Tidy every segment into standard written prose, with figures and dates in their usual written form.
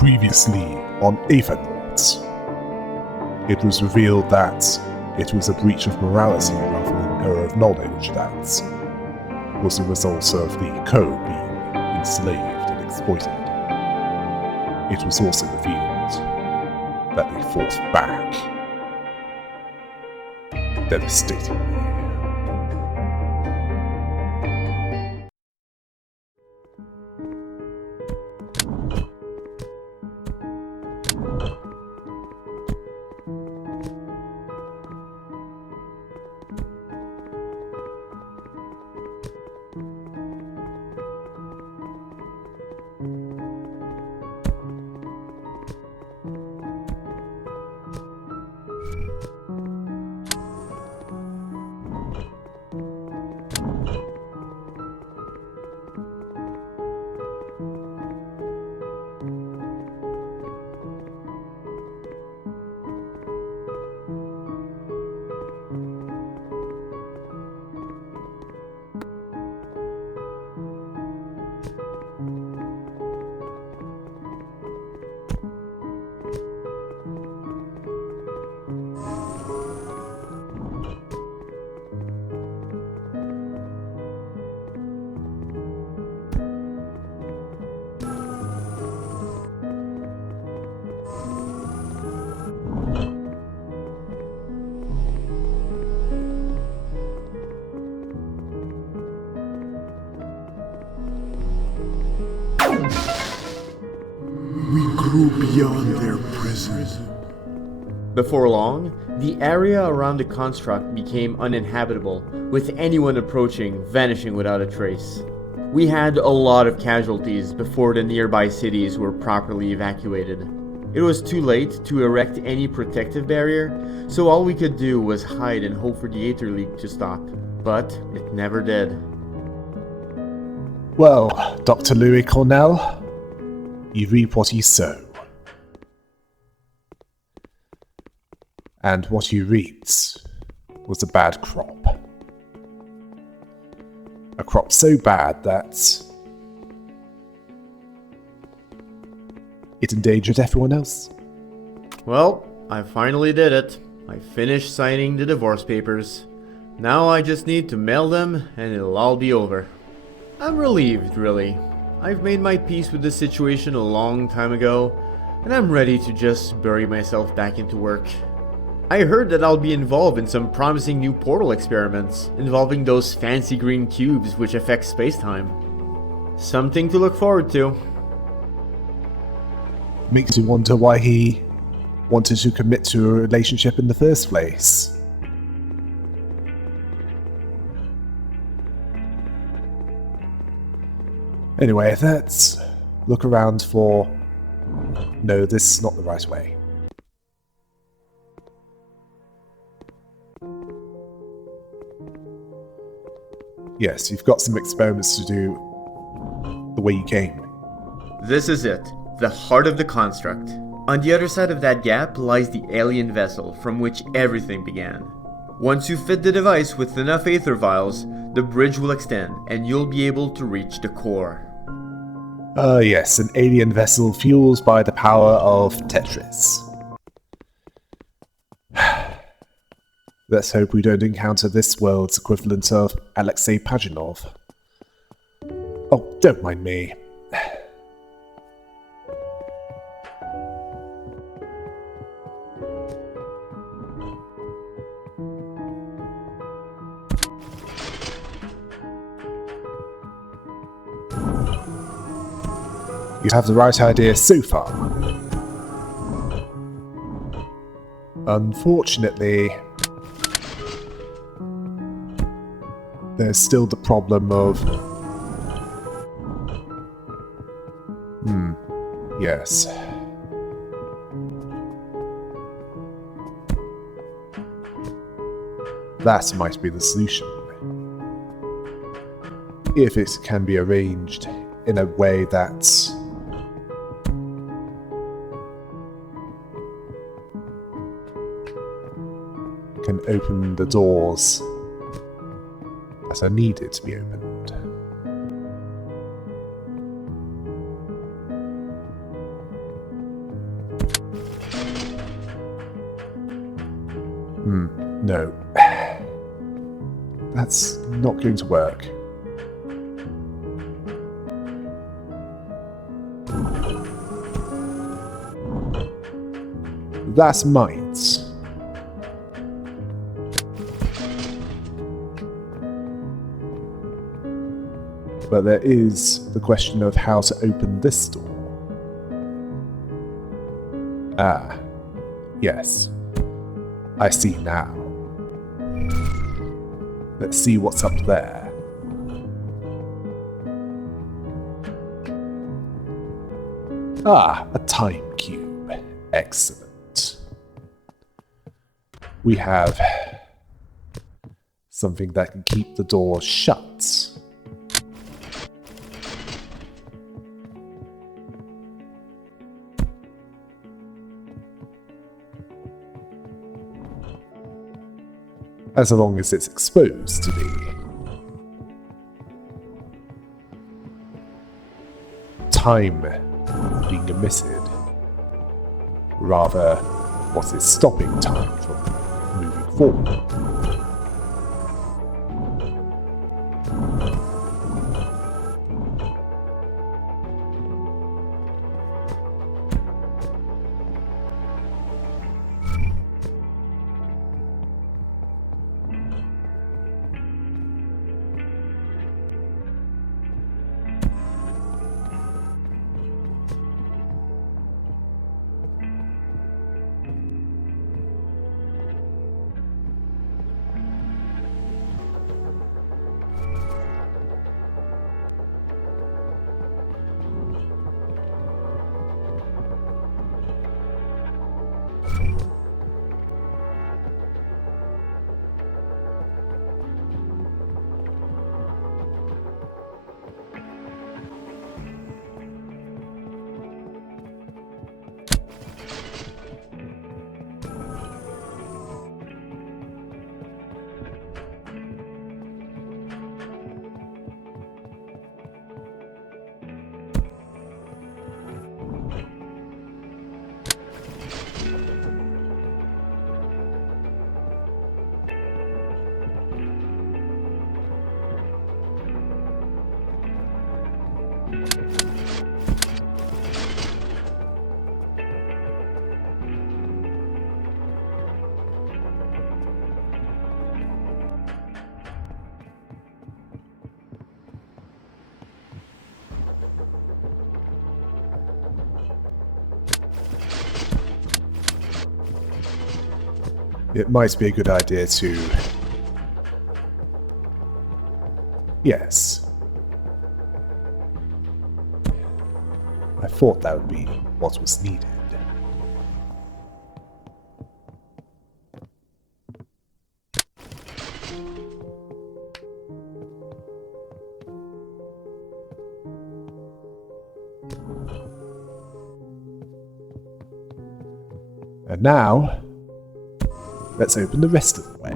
Previously on Aethernaut, it was revealed that it was a breach of morality rather than error of knowledge that was the result of the code being enslaved and exploited. It was also revealed that they fought back devastatingly. We grew beyond their prison. Before long, the area around the construct became uninhabitable, with anyone approaching vanishing without a trace. We had a lot of casualties before the nearby cities were properly evacuated. It was too late to erect any protective barrier, so all we could do was hide and hope for the Aether Leak to stop. But it never did. Well, Dr. Louis Cornell, you reap what you sow. And what you reaped was a bad crop. A crop so bad that it endangered everyone else. Well, I finally did it. I finished signing the divorce papers. Now I just need to mail them and it'll all be over. I'm relieved, really. I've made my peace with the situation a long time ago, and I'm ready to just bury myself back into work. I heard that I'll be involved in some promising new portal experiments, involving those fancy green cubes which affect space-time. Something to look forward to. Makes you wonder why he wanted to commit to a relationship in the first place. Anyway, let's look around for... No, this is not the right way. Yes, you've got some experiments to do the way you came. This is it, the heart of the construct. On the other side of that gap lies the alien vessel from which everything began. Once you fit the device with enough aether vials, the bridge will extend and you'll be able to reach the core. Yes, an alien vessel fueled by the power of Tetris. Let's hope we don't encounter this world's equivalent of Alexei Pajinov. Oh, don't mind me. You have the right idea so far. Unfortunately, there's still the problem of... Yes. That might be the solution. If it can be arranged in a way that can open the doors that are needed to be opened. No. That's not going to work. That might. But there is the question of how to open this door. Ah, yes. I see now. Let's see what's up there. Ah, a time cube. Excellent. We have something that can keep the door shut. As long as it's exposed to me. Time being omitted. Rather, what is stopping time from moving forward? It might be a good idea to... Yes. I thought that would be what was needed. And now, let's open the rest of the way.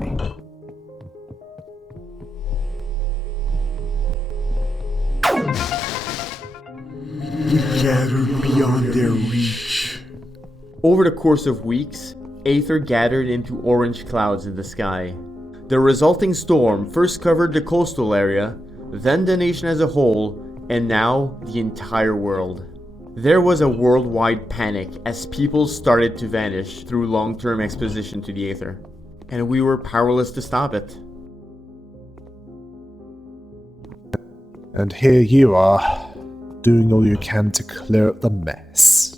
We gathered beyond their reach. Over the course of weeks, Aether gathered into orange clouds in the sky. The resulting storm first covered the coastal area, then the nation as a whole, and now the entire world. There was a worldwide panic as people started to vanish through long-term exposition to the Aether, and we were powerless to stop it. And here you are, doing all you can to clear up the mess.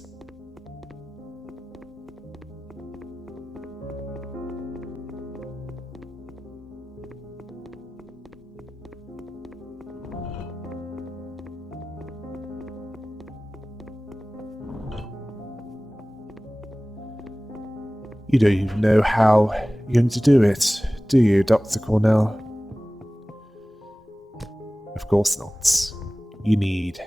You don't even know how you're going to do it, do you, Dr. Cornell? Of course not. You need...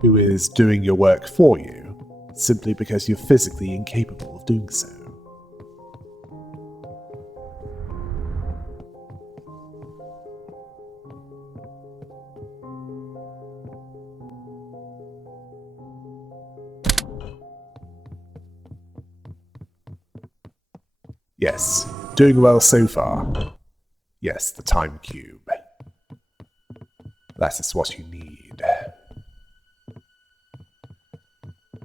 who is doing your work for you, simply because you're physically incapable of doing so. Yes, doing well so far. Yes, the time cube. That is what you need.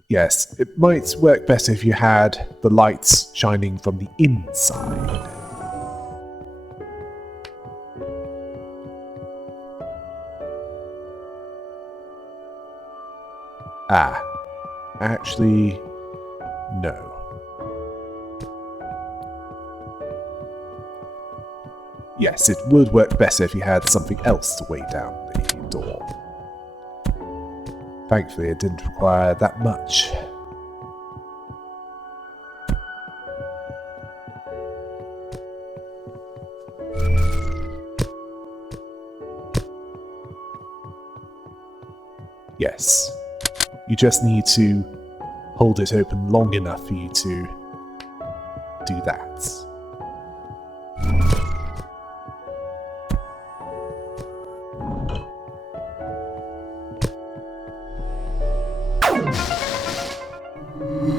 Yes, it might work better if you had the lights shining from the inside. Ah, actually, no. Yes, it would work better if you had something else to weigh down the door. Thankfully, it didn't require that much. Yes, you just need to hold it open long enough for you to do that.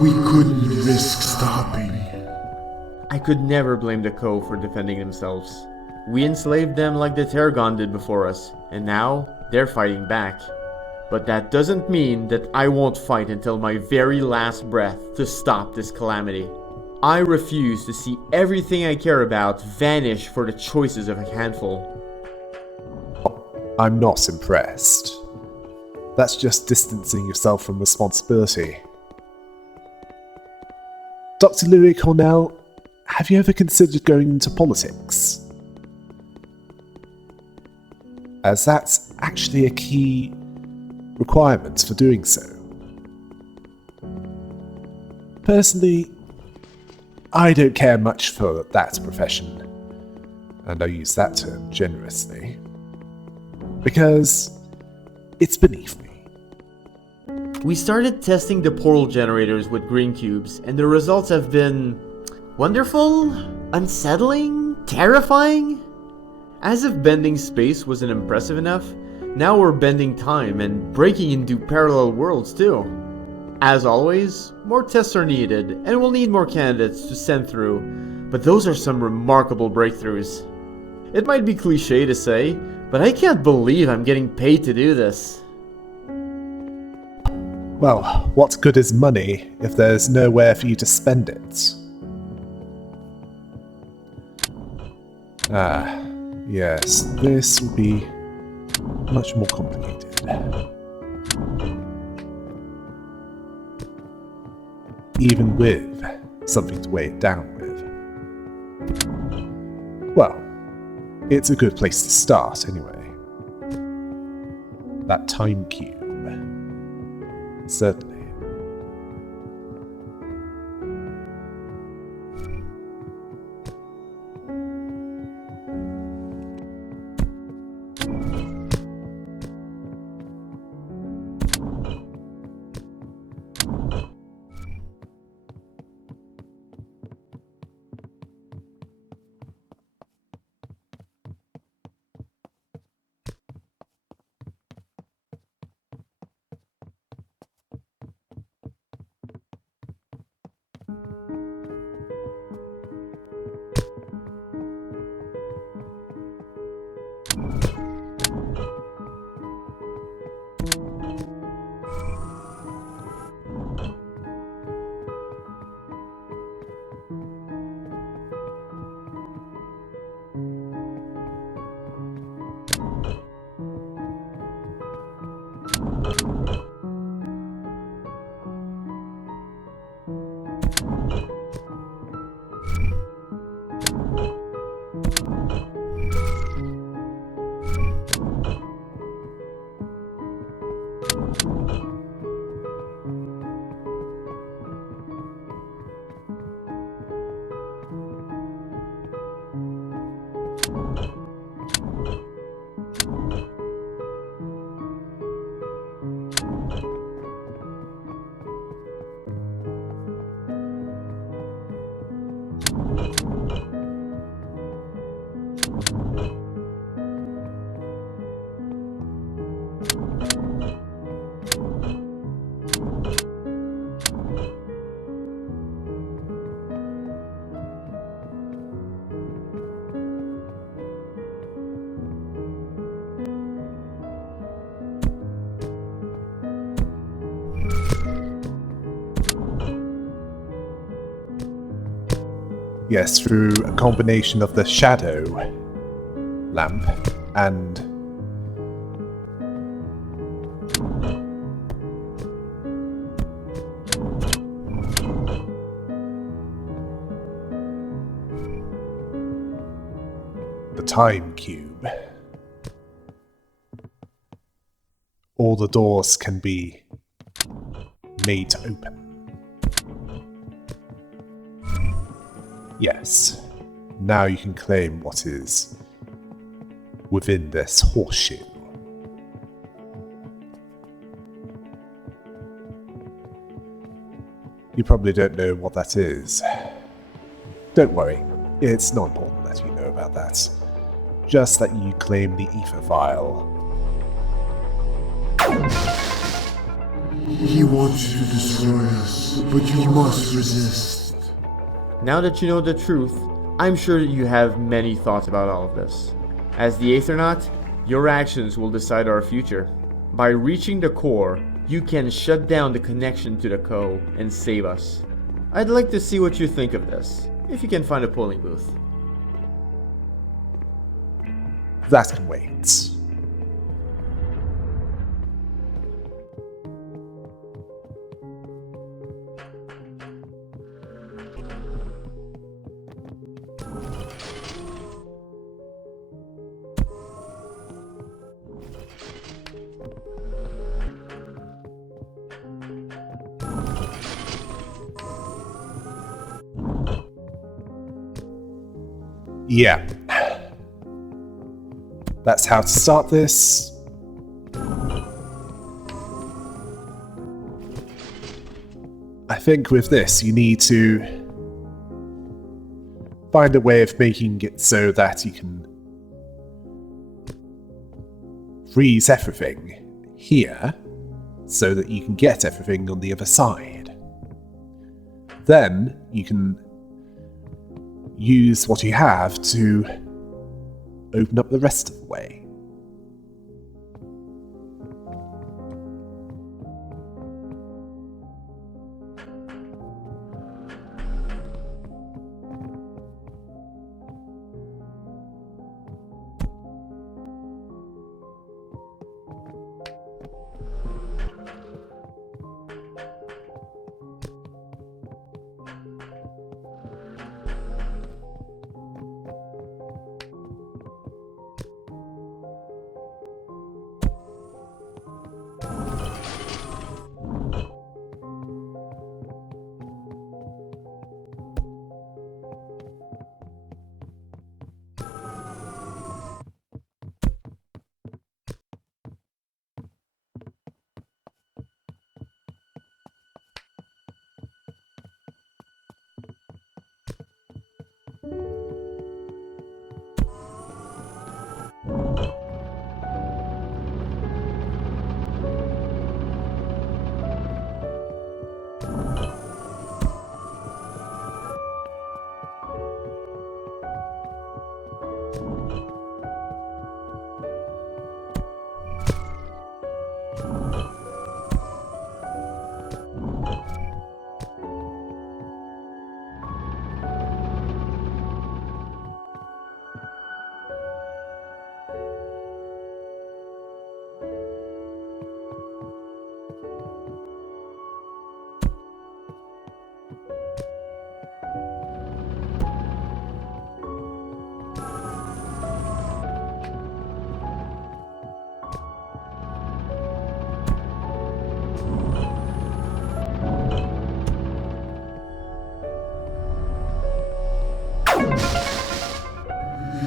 We couldn't risk stopping. I could never blame the Cove for defending themselves. We enslaved them like the Tergon did before us, and now they're fighting back. But that doesn't mean that I won't fight until my very last breath to stop this calamity. I refuse to see everything I care about vanish for the choices of a handful. I'm not impressed. That's just distancing yourself from responsibility. Dr. Louis Cornell, have you ever considered going into politics? As that's actually a key requirement for doing so. Personally, I don't care much for that profession, and I use that term generously, because it's beneath me. We started testing the portal generators with green cubes, and the results have been wonderful, unsettling, terrifying. As if bending space wasn't impressive enough, now we're bending time and breaking into parallel worlds too. As always, more tests are needed, and we'll need more candidates to send through, but those are some remarkable breakthroughs. It might be cliche to say, but I can't believe I'm getting paid to do this. Well, what good is money if there's nowhere for you to spend it? Ah, yes, this will be much more complicated. Even with something to weigh it down with. Well, it's a good place to start anyway. That time cube. Certainly. Yes, through a combination of the shadow lamp and the time cube. All the doors can be made to open. Yes, now you can claim what is within this horseshoe. You probably don't know what that is. Don't worry, it's not important that you know about that. Just that you claim the ether vial. He wants you to destroy us, but you must resist. Now that you know the truth, I'm sure that you have many thoughts about all of this. As the Aethernaut, your actions will decide our future. By reaching the core, you can shut down the connection to the Co and save us. I'd like to see what you think of this, if you can find a polling booth. That can wait. Yeah. That's how to start this. I think with this, you need to find a way of making it so that you can freeze everything here, so that you can get everything on the other side. Then you can use what you have to open up the rest of the way.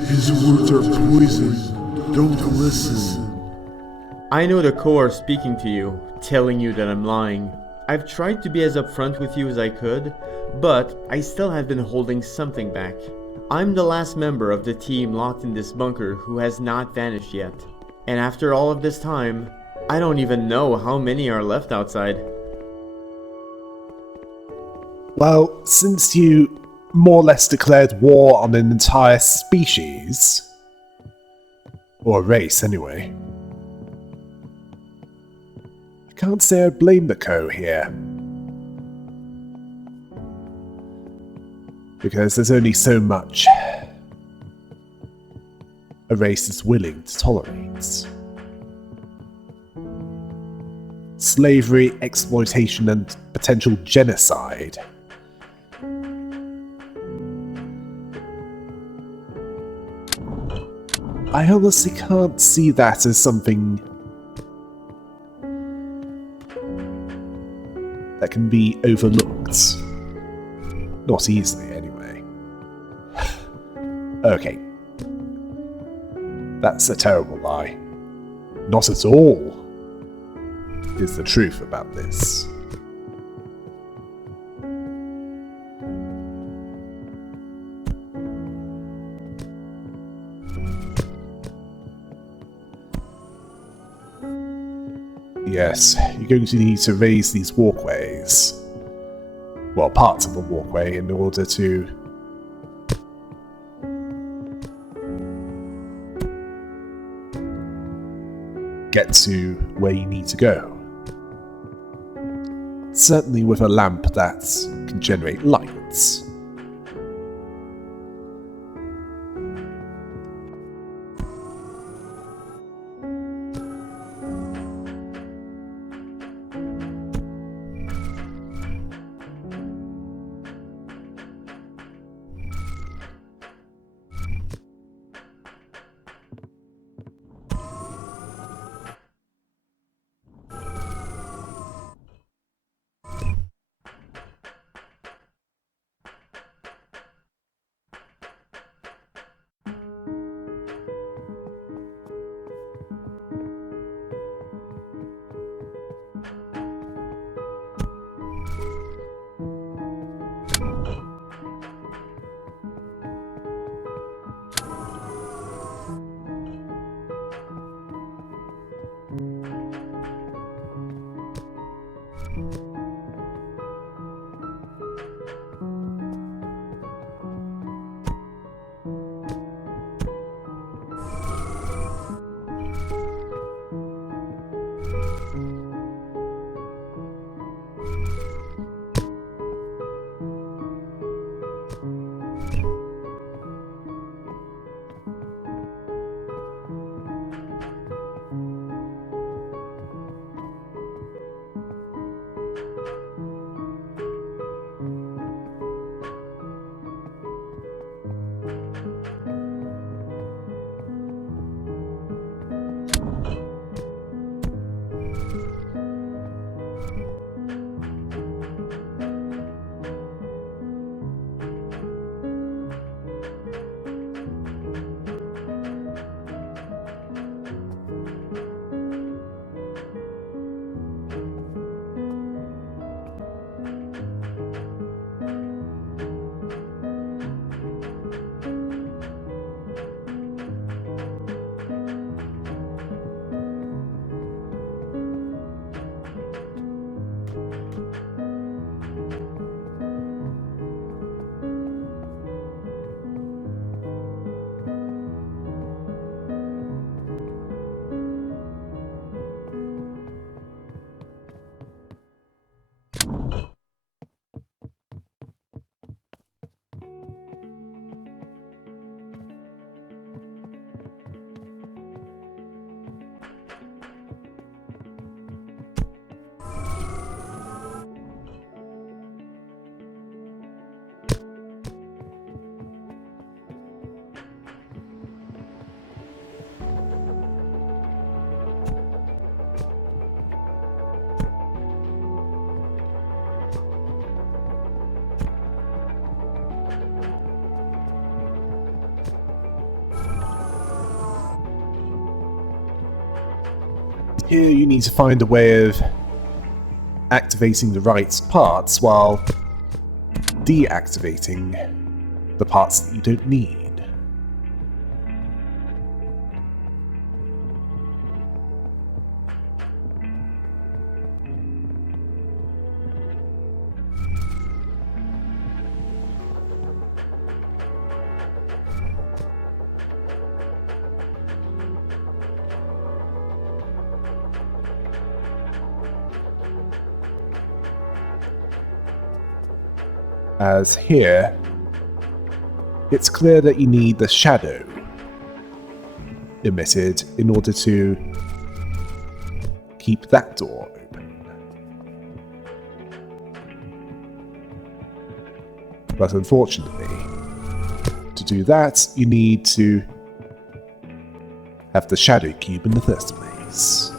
His words are poison. Don't listen. I know the Co are speaking to you, telling you that I'm lying. I've tried to be as upfront with you as I could, but I still have been holding something back. I'm the last member of the team locked in this bunker who has not vanished yet. And after all of this time, I don't even know how many are left outside. Well, since you more or less declared war on an entire species, or race anyway, I can't say I blame the Co here. Because there's only so much a race is willing to tolerate. Slavery, exploitation, and potential genocide. I honestly can't see that as something that can be overlooked. Not easily, anyway. Okay. That's a terrible lie. Not at all is the truth about this. Yes, you're going to need to raise these walkways. Well, parts of the walkway in order to get to where you need to go. Certainly with a lamp that can generate lights. Here you need to find a way of activating the right parts while deactivating the parts that you don't need. As here, It's clear that you need the shadow emitted in order to keep that door open. But unfortunately, to do that, you need to have the shadow cube in the first place.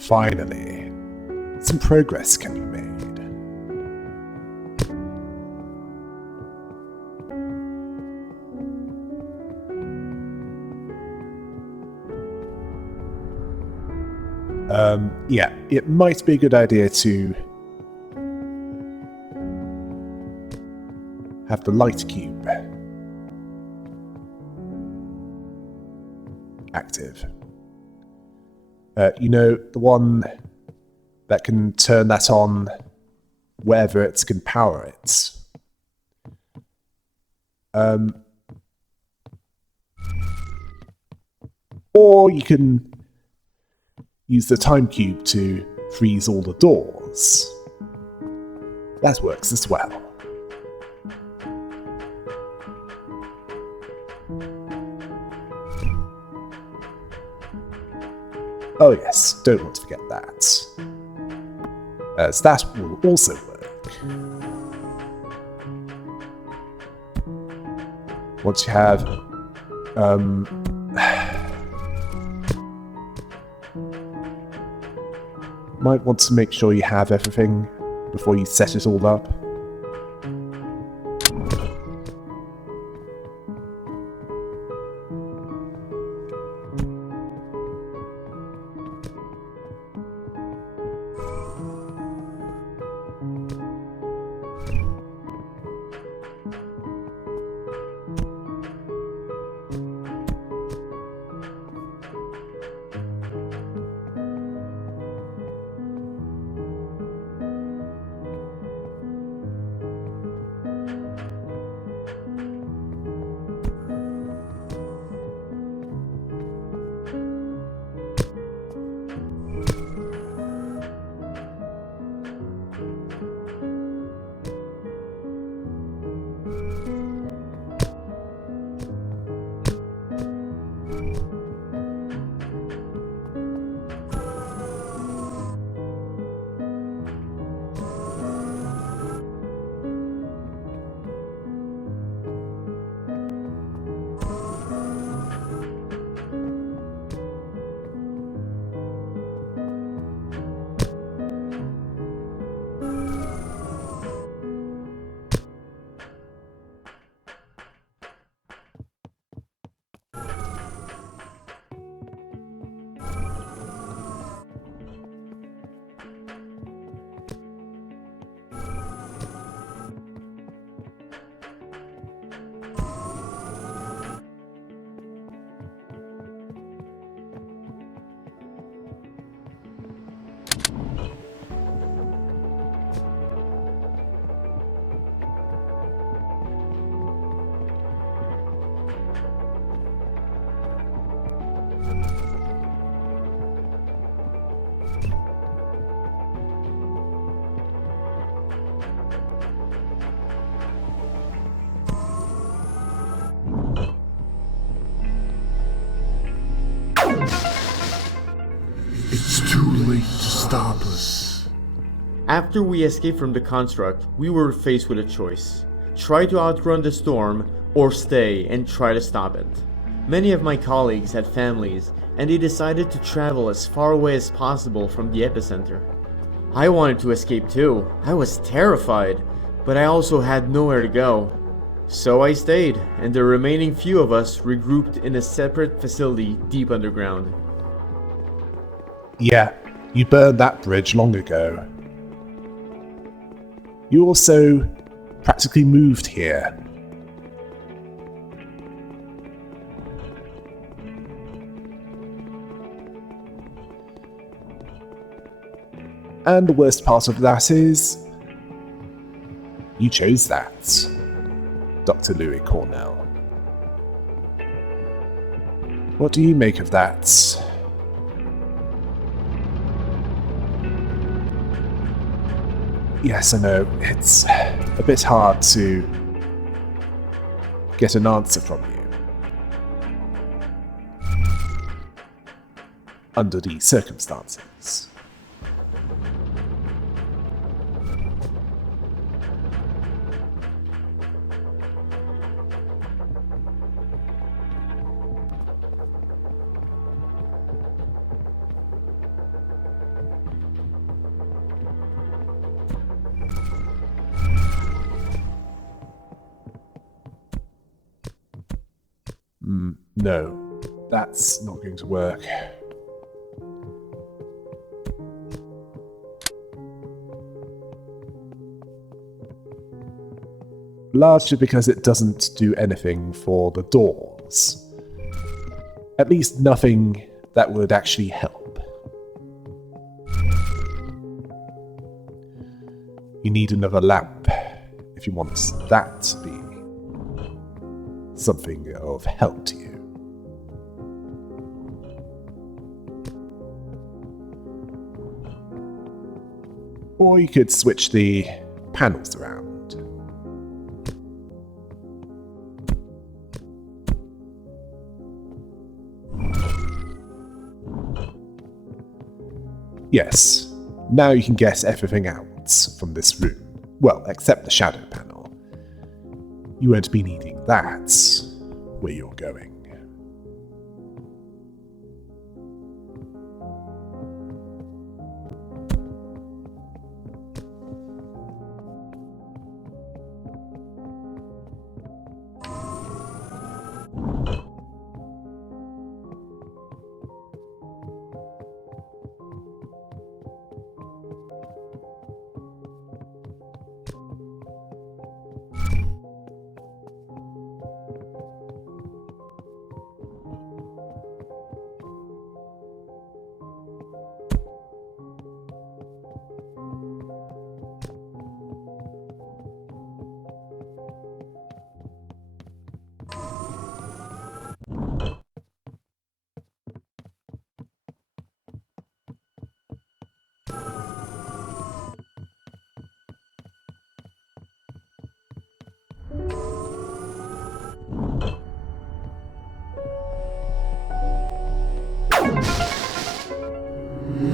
Finally, some progress can be made. Yeah, it might be a good idea to have the light cube active. You know, the one that can turn that on wherever it can power it. Or you can use the time cube to freeze all the doors. That works as well. Oh yes, don't want to forget that. So that will also work. Once you have... might want to make sure you have everything before you set it all up. It's too late to stop us. After we escaped from the construct, we were faced with a choice. Try to outrun the storm, or stay and try to stop it. Many of my colleagues had families, and they decided to travel as far away as possible from the epicenter. I wanted to escape too. I was terrified, but I also had nowhere to go. So I stayed, and the remaining few of us regrouped in a separate facility deep underground. Yeah, you burned that bridge long ago. You also practically moved here. And the worst part of that is, you chose that, Dr. Louis Cornell. What do you make of that? Yes, I know, it's a bit hard to get an answer from you under these circumstances. No, that's not going to work. Largely because it doesn't do anything for the doors. At least nothing that would actually help. You need another lamp if you want that to be something of help to you. Or you could switch the panels around. Yes, now you can get everything out from this room. Well, except the shadow panel. You won't be needing that where you're going.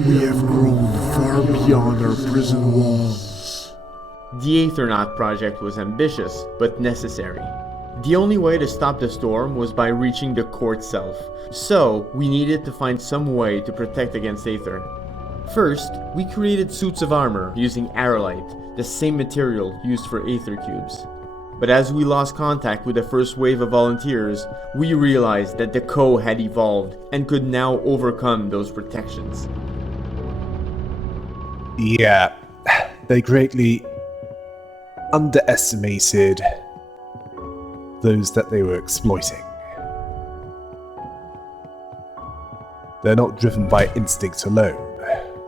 We have grown far beyond our prison walls. The Aethernaut project was ambitious, but necessary. The only way to stop the storm was by reaching the core itself, so we needed to find some way to protect against Aether. First, we created suits of armor using Aerolite, the same material used for Aether cubes. But as we lost contact with the first wave of volunteers, we realized that the Co had evolved and could now overcome those protections. Yeah, they greatly underestimated those that they were exploiting. They're not driven by instinct alone,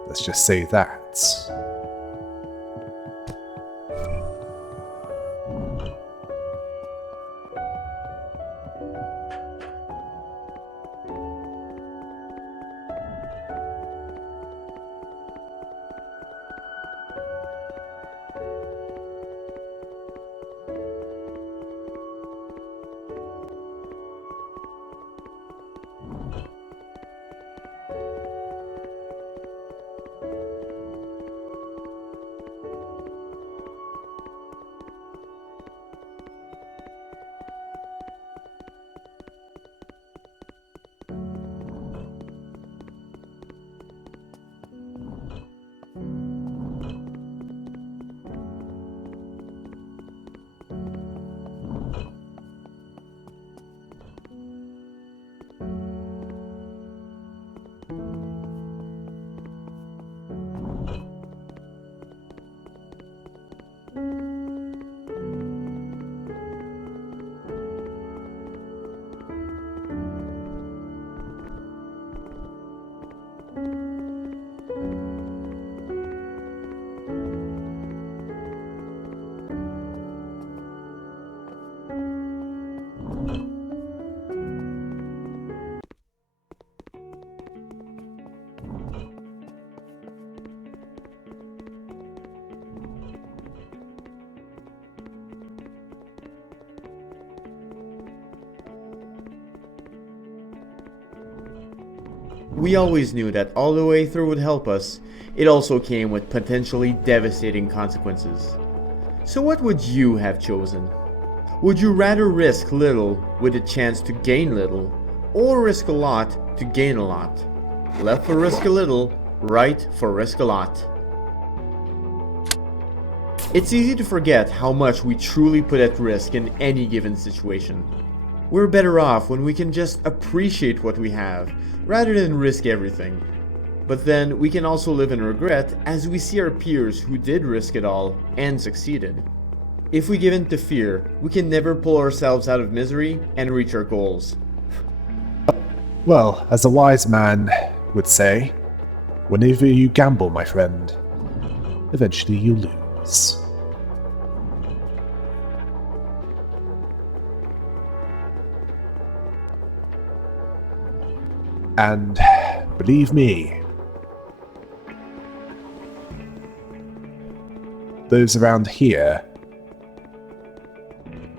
let's just say that. We always knew that although Aether would help us, it also came with potentially devastating consequences. So what would you have chosen? Would you rather risk little with a chance to gain little, or risk a lot to gain a lot? Left for risk a little, right for risk a lot. It's easy to forget how much we truly put at risk in any given situation. We're better off when we can just appreciate what we have, rather than risk everything. But then we can also live in regret as we see our peers who did risk it all and succeeded. If we give in to fear, we can never pull ourselves out of misery and reach our goals. Well, as a wise man would say, whenever you gamble, my friend, eventually you lose. And believe me, those around here,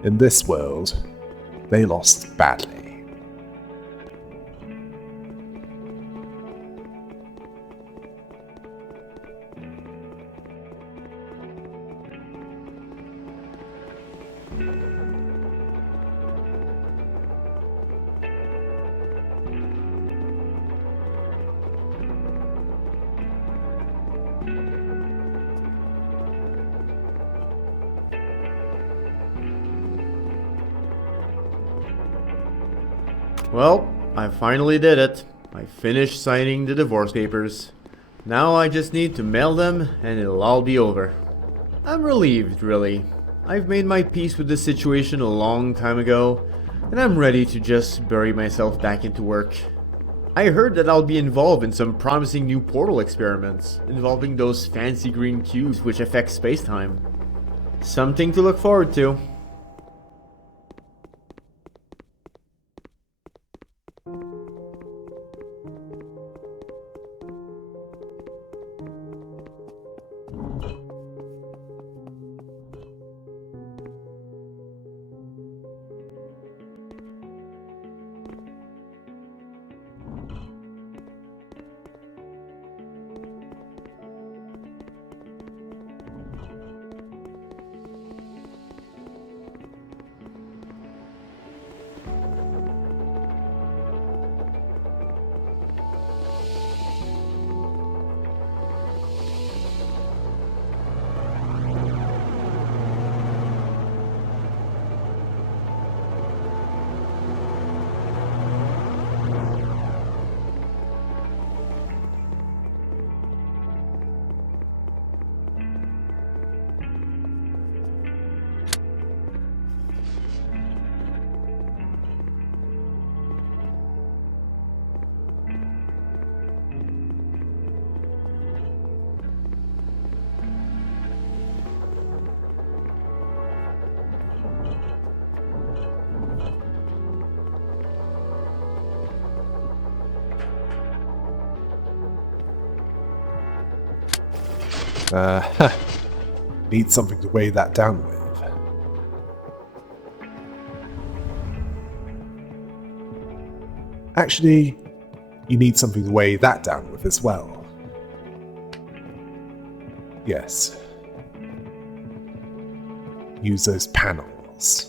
in this world, they lost badly. Well, I finally did it. I finished signing the divorce papers. Now I just need to mail them and it'll all be over. I'm relieved, really. I've made my peace with this situation a long time ago, and I'm ready to just bury myself back into work. I heard that I'll be involved in some promising new portal experiments, involving those fancy green cubes which affect spacetime. Something to look forward to. Need something to weigh that down with. Actually, you need something to weigh that down with as well. Yes. Use those panels.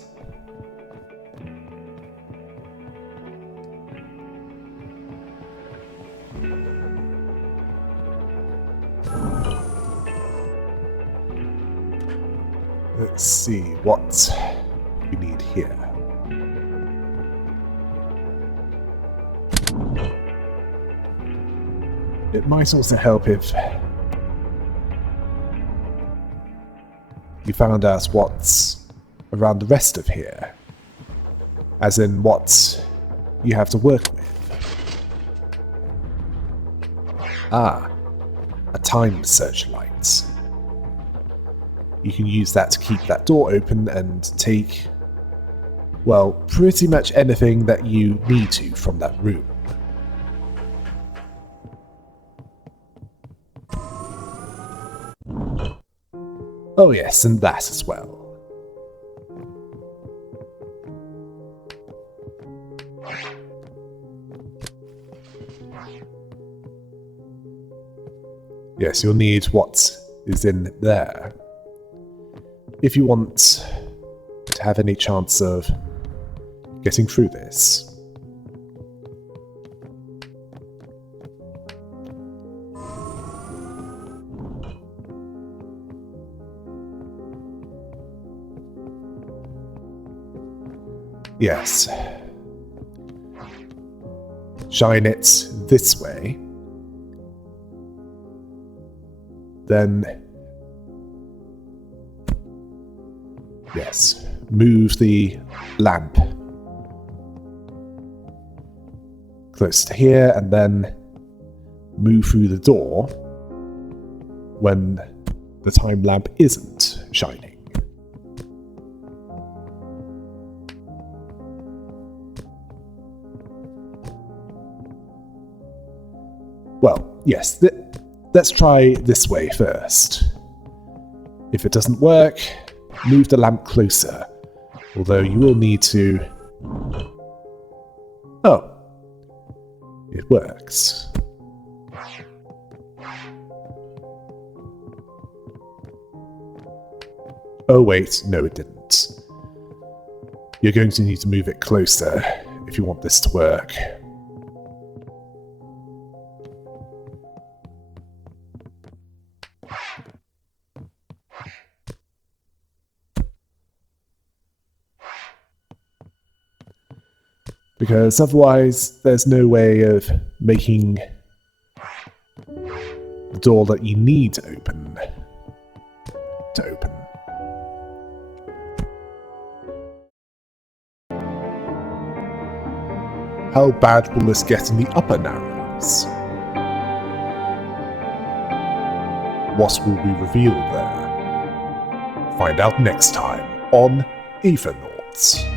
Let's see what we need here. It might also help if you found out what's around the rest of here, as in what you have to work with. Ah, a time searchlight. You can use that to keep that door open and take, well, pretty much anything that you need to from that room. Oh yes, and that as well. Yes, you'll need what is in there if you want to have any chance of getting through this. Yes. Shine it this way. Then... yes. Move the lamp close to here, and then move through the door when the time lamp isn't shining. Well, yes, let's try this way first. If it doesn't work, move the lamp closer, although you will need to... oh. It works. Oh wait, no it didn't. You're going to need to move it closer if you want this to work. Because otherwise, there's no way of making the door that you need to open. How bad will this get in the upper narrows? What will be revealed there? Find out next time on Aethernaut.